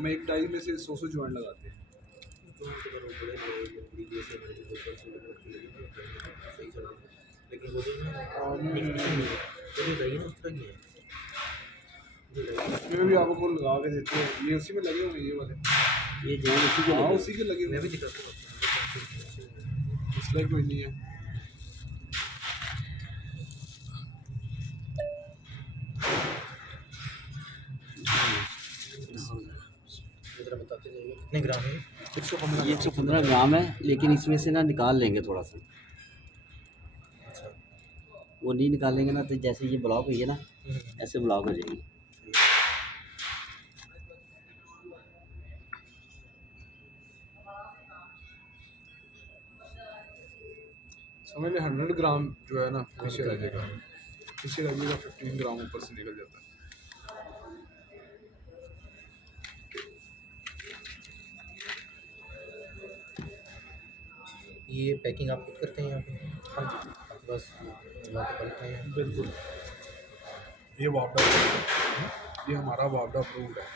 हम एक टाइल में से 100 जॉइंट लगाते हैं। लेकिन वो जो ना इसमें भी आपको लगा के देते हैं, ये उसी में लगे हुए हैं ये वाले, ये जो उसी के हाँ लगे उसी के लगे हुए मैं भी हैं, दिखाता हूँ। मसला कोई नहीं है। जरा बताते जाइए कितने ग्राम है? 115 ये 115 ग्राम है, लेकिन इसमें से ना निकाल लेंगे थोड़ा सा। अच्छा। वो नहीं निकालेंगे ना तो जैसे ये ब्लॉक हुई है ना, ऐसे ब्लॉक हो जाएगी। समझ लें 100 ग्राम जो है ना पीछे रह जाएगा, पीछे रह जाएगा, 15 ग्राम ऊपर से निकल जाता है। ये पैकिंग आप खुद करते हैं यहाँ पे? हाँ जी, आप बस जमा के पलटते हैं? बिल्कुल, ये वापडा, ये हमारा वापडा अप्रूव्ड है,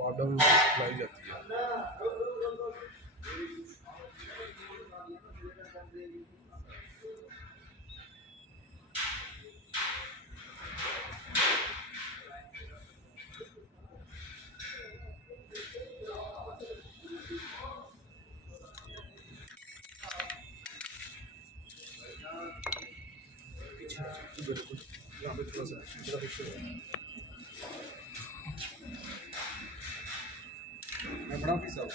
वापडा में सप्लाई जाती है। बिल्कुल, यहाँ पे थोड़ा सा जरा देखिए, मैं बड़ा ऑफिस आऊँ।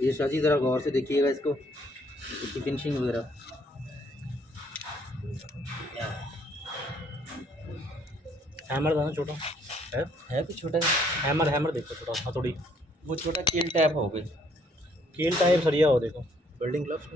ये शाजी ज़रा गौर से देखिएगा इसको, इसकी फिनिशिंग वगैरह। हैमर था ना छोटा है कुछ छोटा हैमर देखो छोटा हथौड़ी, वो छोटा कील टैप हो गई। कील टाइप सरिया हो देखो, बिल्डिंग ग्लव्स